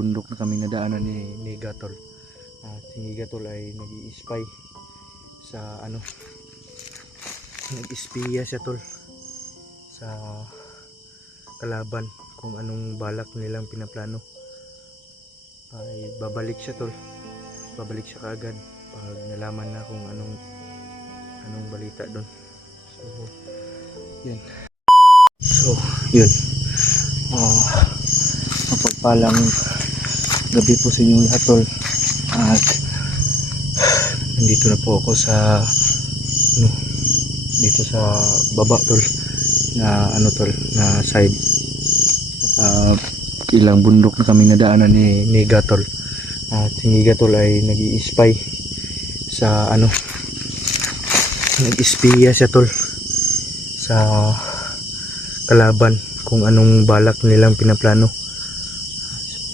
Bundok na kami nadaanan ni Gatol. At si Gatol ay nag-i-spy sa nag-espiya siya tol sa kalaban kung anong balak nilang pinaplano. Ay babalik siya tol. Babalik siya kaagad pag nalaman na kung anong balita doon. So, yan. So, yun. Mapagpalang gabi po sa inyong lahat tol. At nandito na po ako sa dito sa baba tol na tol na side. Ilang bundok na kami nadaanan ni Gatol. At si Gatol ay nag-i-spy sa nag-espiya siya tol sa kalaban kung anong balak nilang pinaplano.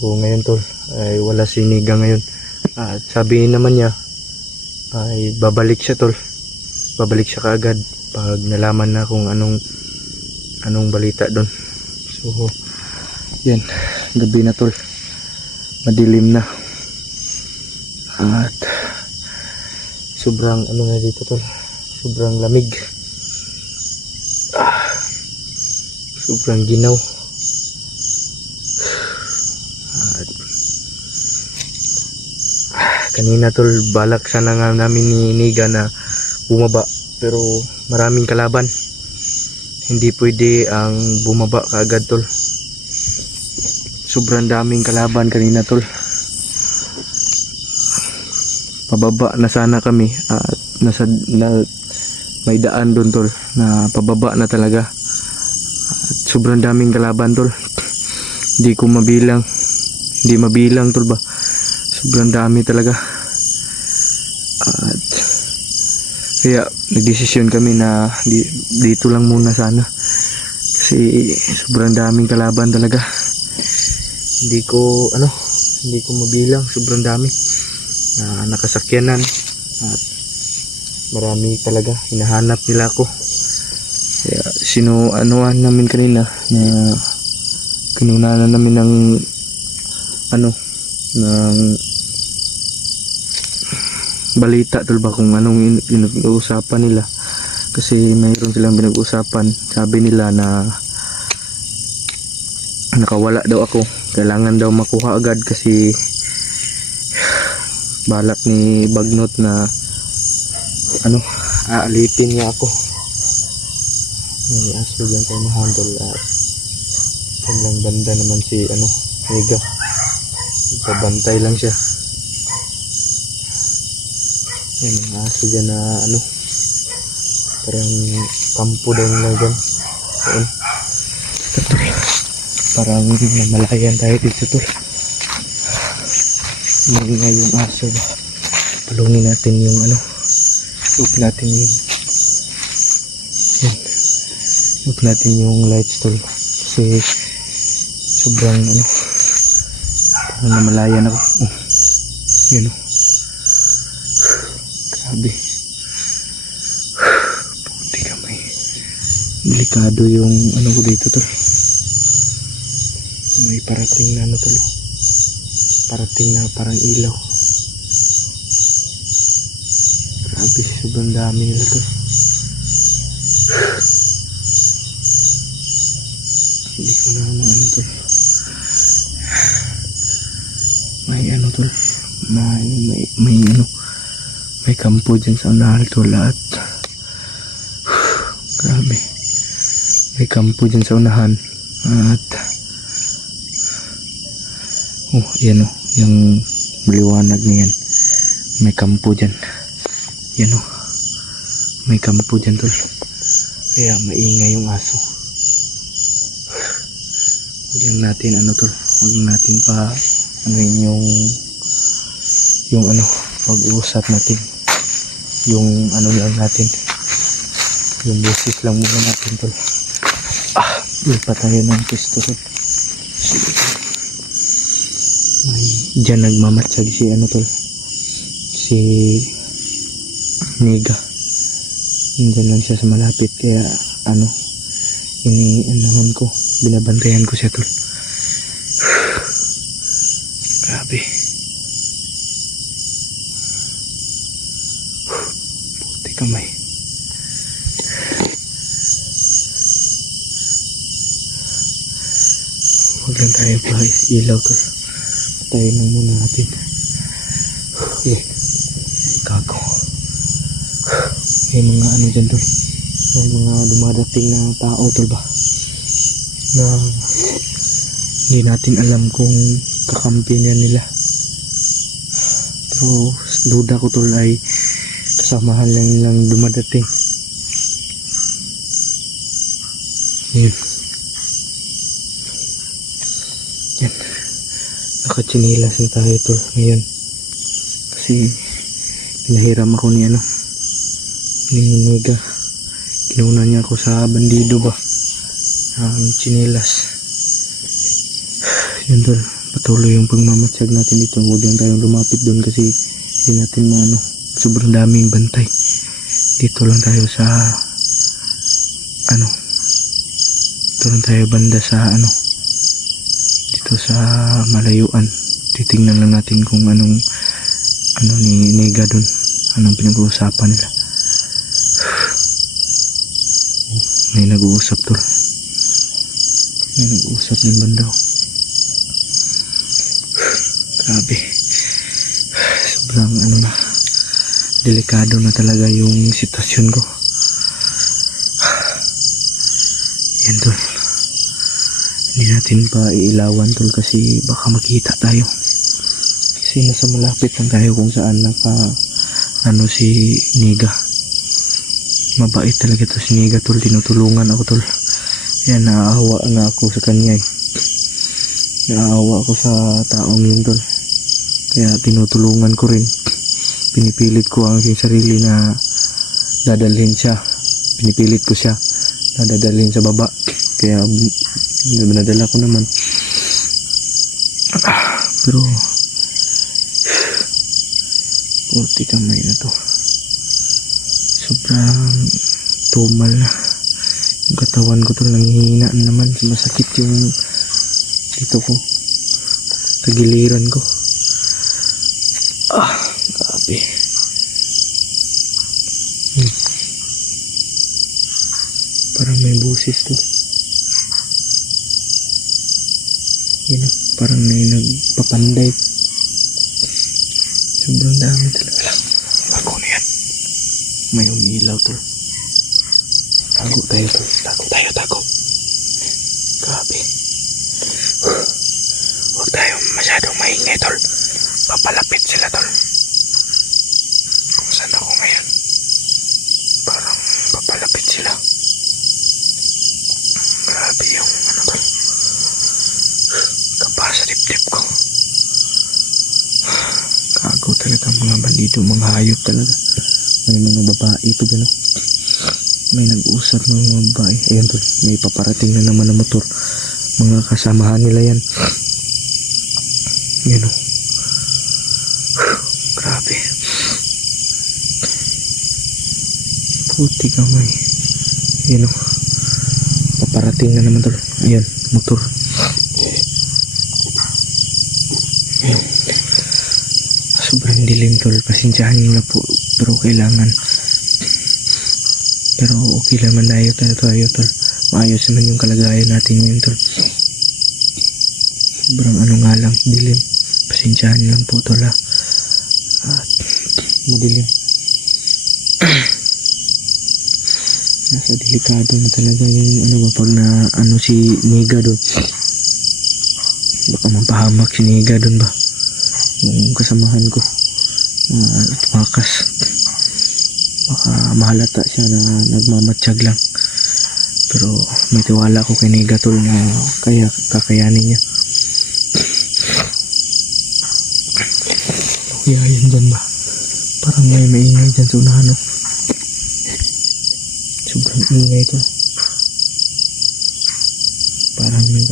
So ngayon tol ay wala si Niga ngayon. At sabi naman niya ay babalik siya tol. Babalik siya kaagad pag nalaman na kung anong balita doon. So yan, gabi na tol. Madilim na. At sobrang na dito tol. Sobrang lamig. Sobrang ginaw. At kanina tol, balak sana nga namin ni Niga na bumaba, pero maraming kalaban. Hindi pwede ang bumaba kaagad tol. Sobrang daming kalaban kanina tol. Pababa na sana kami at may daan doon tol na pababa na talaga. At sobrang daming kalaban tol. Hindi mabilang tol ba. Sobrang dami talaga. At kaya nagdesisyon kami na dito lang muna sana. Kasi sobrang daming kalaban talaga. Hindi ko mabilang, sobrang dami na nakasakyanan at marami talaga, hinahanap nila ako. Kaya namin kanina na kinunanan namin ng ng balita tol ba kung anong pinag-uusapan nila, kasi mayroon silang pinag-uusapan. Sabi nila na nakawala daw ako, kailangan daw makuha agad kasi balak ni Bagnot na aalipin niya ako. May aso dyan tayo na handle. Kanilang banda naman si Niga, pabantay lang siya. May aso dyan na parang kampo daw nila dyan. Parang namalayan tayo dito tol. Maingay yung aso ba. Palungin natin yung huwag natin yung lights tol. Kasi sobrang parang namalayan ako. Yun grabe. Puti kamay. Delikado yung ko dito tol. May parating na tol. Parating na parang ilaw. Grabe, sobrang dami nila tol. Hindi ko na tol. May tol. May kampo dyan sa unahan tol. At grabe. May kampo dyan sa unahan. At yan yung maliwanag na yan. May kampo dyan. Yan may kampo dyan tol. Kaya maingay yung aso. Huwag lang natin tol. Huwag natin pa yung pag-uusap natin. Yung lang natin. Yung boses lang muna natin tol. Lipat tayo ng pisto tol. Diyan nagmamatsag si tol, si Niga. Diyan lang siya sa malapit, kaya binabantayan ko siya tol. Grabe. Puti kamay. Huwag lang tayo pa ilaw to. Patayin lang muna natin. Gago. May mga ano dyan tol. May mga dumadating na tao tol ba? Na hindi natin alam kung kakampi niya nila. Pero duda ko tol ay kasamahan lang nilang dumadating. Yun. Yan. Nakatsinilas na tayo tol ngayon. Kasi pinahiram ako ni ano. Ni Niga. Kinuna niya ako sa bandido ba. Ang tsinilas. Yun tol. Patuloy yung pagmamatsag natin dito. Huwag lang tayong lumapit doon kasi hindi natin maano. Sobrang daming bantay. Dito lang tayo sa ano. Dito lang tayo banda sa ano. Dito sa malayuan. Titingnan lang natin kung anong ano ni Niga doon. Anong pinag-uusapan nila. May nag-uusap tol. May nag-uusap din banda. Grabe. Sobrang ano na. Delikado na talaga yung sitwasyon ko. Yan tol. Hindi natin pa iilawan tol kasi baka makita tayo. Kasi nasa malapit lang tayo kung saan naka ano si Niga. Mabait talaga to si Niga tol. Tinutulungan ako tol. Yan, naaawa nga ako sa kanya eh. Naaawa ako sa taong yun tol. Kaya tinutulungan ko rin. Pinipilit ko ang aking sarili na dadalhin siya. Pinipilit ko siya na dadalhin sa baba. Kaya nadala ko naman. Pero puti kamay na to. Sobrang tumal na. Yung katawan ko to nanghihina naman. Masakit yung dito ko. Tagiliran ko. Grabe. Parang may busis to. Yun, parang may nagpapanday. Sobrang dami talaga lang. Tago na yan. May umiilaw to. Tago tayo to. Tago. Grabe. Huwag tayo masyadong maingay tol. Papalapit sila tol. Kung saan ako ngayon. Parang papalapit sila. Grabe yung ano tol. Kaba sa dibdib ko. Kago talaga mga bandido. Mga hayop talaga. May mga babae ito gano'n. May nag-uusap ng mga babae. Ayan tol. May paparating na naman na motor. Mga kasamahan nila yan. Yan o. Grabe. Puti kamay. Yan o. Paparating na naman tol. Ayan. Motor. Ayan. Sobrang dilim tol. Pasensyahan nyo na po. Pero kailangan. Pero okay naman tayo tol. Maayos naman yung kalagayan natin ngayon tol. Sobrang ano nga lang. Dilim. Pasensyahan lang po tol ha. At madilim. Nasa delikado na talaga yung ano ba pag na ano si Niga doon. Baka mapahamak si Niga doon ba. Yung kasamahan ko. Tumakas. Baka mahalata siya na nagmamatsyag lang. Pero may tiwala ko kay Niga tol na kaya kakayanin niya. Kuya yun dyan ba? Parang may maingay dyan sa unahan no? Sobrang ingay to. Parang may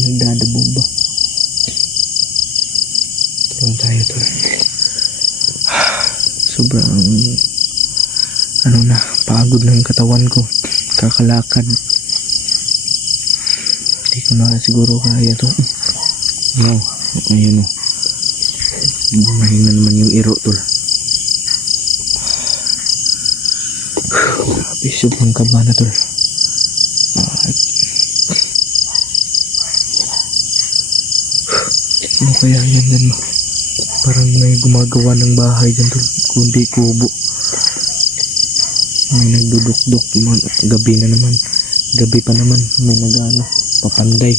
nagdadabog ba? Tulungan tayo tol. Sobrang pagod na yung katawan ko. Kakalakad. Hindi ko na siguro kaya to. Wow. Ayun o. Bumahin na naman yung iro tol. Grabe, sobrang kaba na tol. Ano kaya yan dyan ba? Parang may gumagawa ng bahay dyan tol. Kundi kubo. May nagduduk-duk. Gabi na naman. Gabi pa naman. May nag-ano. Papanday.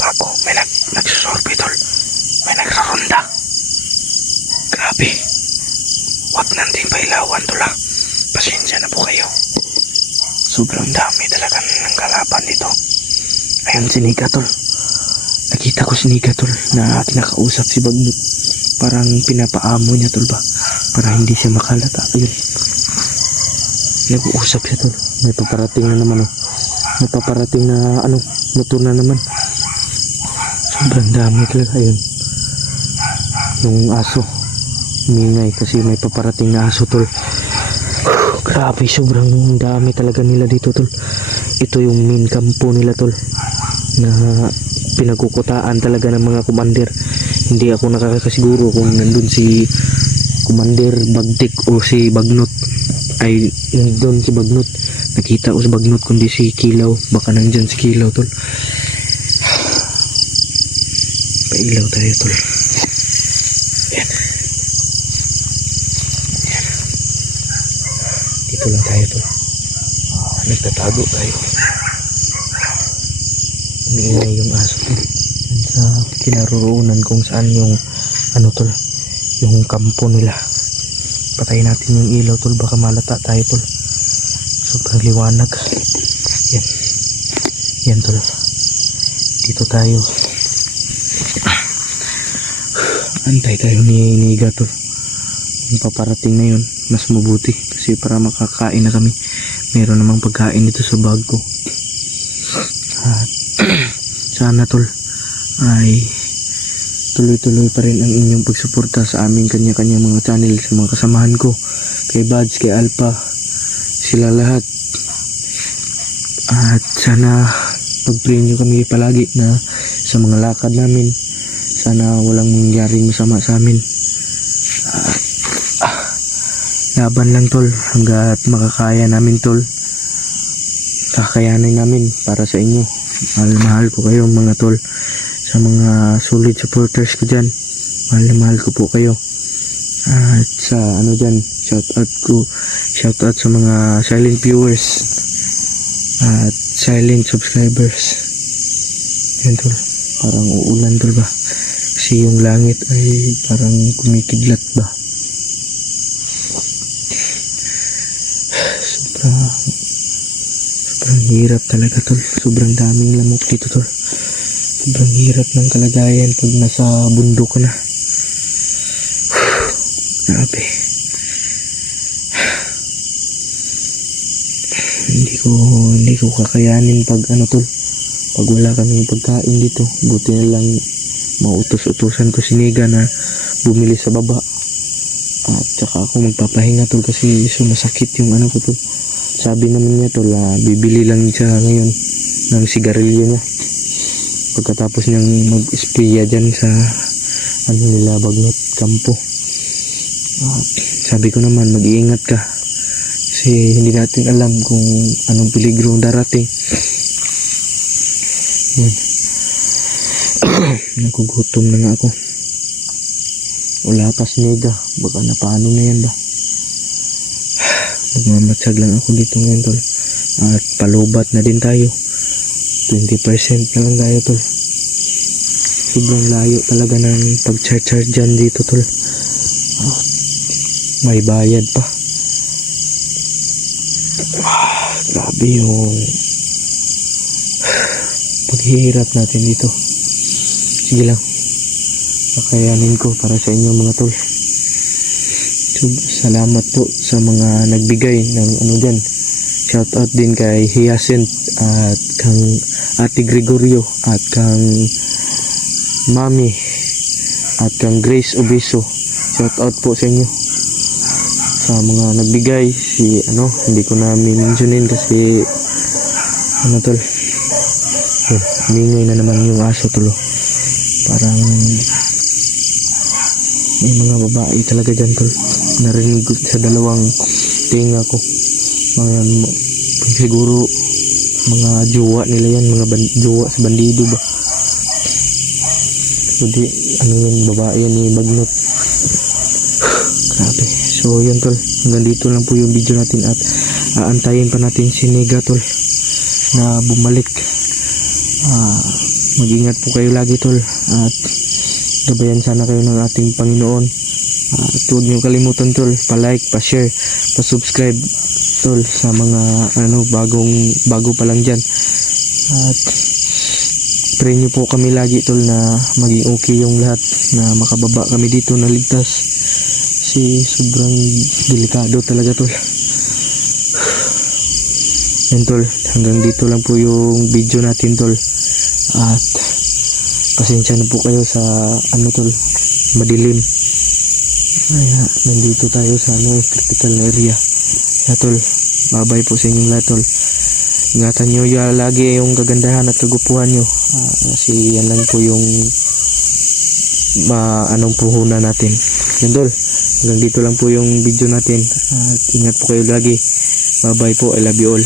Kako. May nagsusorbe tol. May nagraronda. Grabe. Huwag natin pailawan tol ha. Pasensya na po kayo. Sobrang dami talaga ng kalaban dito. Ayun si Nika tol. Nakita ko si Nika tol na kinakausap si Bagnot. Parang pinapaamo niya tol ba? Para hindi siya makalata. Ayun. Nag-uusap siya tol. May paparating na naman oh. May paparating na ano, motor na naman. Sobrang dami talaga. Ayun. Nung aso. Mingay kasi may paparating na aso tol. Grabe, sobrang dami talaga nila dito tol. Ito yung main kampo nila tol. Na pinakukutaan talaga ng mga commander. Hindi ako nakakasiguro kung nandun si Commander Bagtik o si Bagnot. Ay, nandun si Bagnot. Nakita ko si Bagnot kundi si Kilaw. Baka nandyan si Kilaw tol. Pailaw tayo tol. Ayan. Ayan. Dito lang tayo tol. Nagtatago tayo. Umiingay yung aso tol. Sa kinaroroonan kung saan yung ano tol, yung kampo nila. Patayin natin yung ilaw tol, baka malata tayo tol. Sobrang liwanag. Yan. Yan tol. Dito tayo. Antay tayo ni Niga tol. Yung paparating na yun, mas mabuti. Kasi para makakain na kami. Meron namang pagkain dito sa bag ko. At sana tol ay tuloy-tuloy pa rin ang inyong pagsuporta sa aming kanya-kanya mga channel, sa mga kasamahan ko, kay Bads, kay Alpha, sila lahat. At sana pag-pray nyo kami palagi na sa mga lakad namin, sana walang mangyaring masama sa amin. Laban lang tol, hanggat makakaya namin tol, kakayanin namin para sa inyo. Mahal ko kayo mga tol. Sa mga solid supporters ko dyan, mahal ko po kayo. At sa ano dyan, shoutout sa mga silent viewers at silent subscribers. Yan tol, parang uulan tol ba? Kasi yung langit ay parang kumikidlat ba? Sobrang hirap talaga tol. Sobrang daming lamok dito tol. Sobrang hirap ng kalagayan pag nasa bundok ka na. Grabe. Hindi ko kakayanin pag ano tol. Pag wala kaming pagkain dito. Buti na lang mautos-utusan ko si Niga na bumili sa baba. At saka ako magpapahinga tol kasi sumasakit yung ano ko tol. Sabi naman niya tol, bibili lang siya ngayon ng sigarilyo niya. Pagkatapos niyang mag-spraya dyan sa ano nila Bagnot kampo. Sabi ko naman mag-iingat ka kasi hindi natin alam kung anong peligro darating. Yan. Nagugutom na nga ako. Wala pa si Niga, baka na paano na yan ba. Nagmamatsag lang ako dito ngayon tol. At palubat na din tayo. 20% na lang tayo tol. Sobrang layo talaga ng pag-charge dyan dito tol. May bayad pa. Grabe yung paghihirap natin dito. Sige lang, kakayanin ko para sa inyo mga tol. Salamat po sa mga nagbigay ng ano dyan. Shoutout din kay Hyacinth at kang Ate Gregorio at kang Mami at kang Grace Obiso. Shoutout po sa inyo. Sa mga nagbigay, si ano, hindi ko na mentionin kasi ano tol. Mingay na naman yung aso tol. Parang may mga babae talaga dyan tol. Narinig ko sa dalawang tinga ko. Mga siguro mga jowa nila yan, mga jowa sa bandido ba. Hindi, ano yan, babae yan ni Magnot. Grabe. So yun tol, hanggang dito lang po yung video natin at aantayin pa natin si Nega tol na bumalik. Mag-ingat po kayo lagi tol at gabayan sana kayo ng ating Panginoon. At huwag nyo kalimutan tol, pa-like, pa-share, pa-subscribe tol sa mga bago pa lang dyan. At pray nyo po kami lagi tol na maging okay yung lahat, na makababa kami dito na ligtas. Kasi sobrang delikado talaga tol. Yan tol, hanggang dito lang po yung video natin tol. At pasensya na po kayo sa tol, madilim. Kaya nandito tayo sa critical area. Kaya tol, bye po sa inyong lahat tol. Ingatan nyo lagi yung kagandahan at kagupuhan nyo. Kasi yan lang po yung puhunan natin. Yan tol, hanggang dito lang po yung video natin. At ingat po kayo lagi. Bye po, I love you all.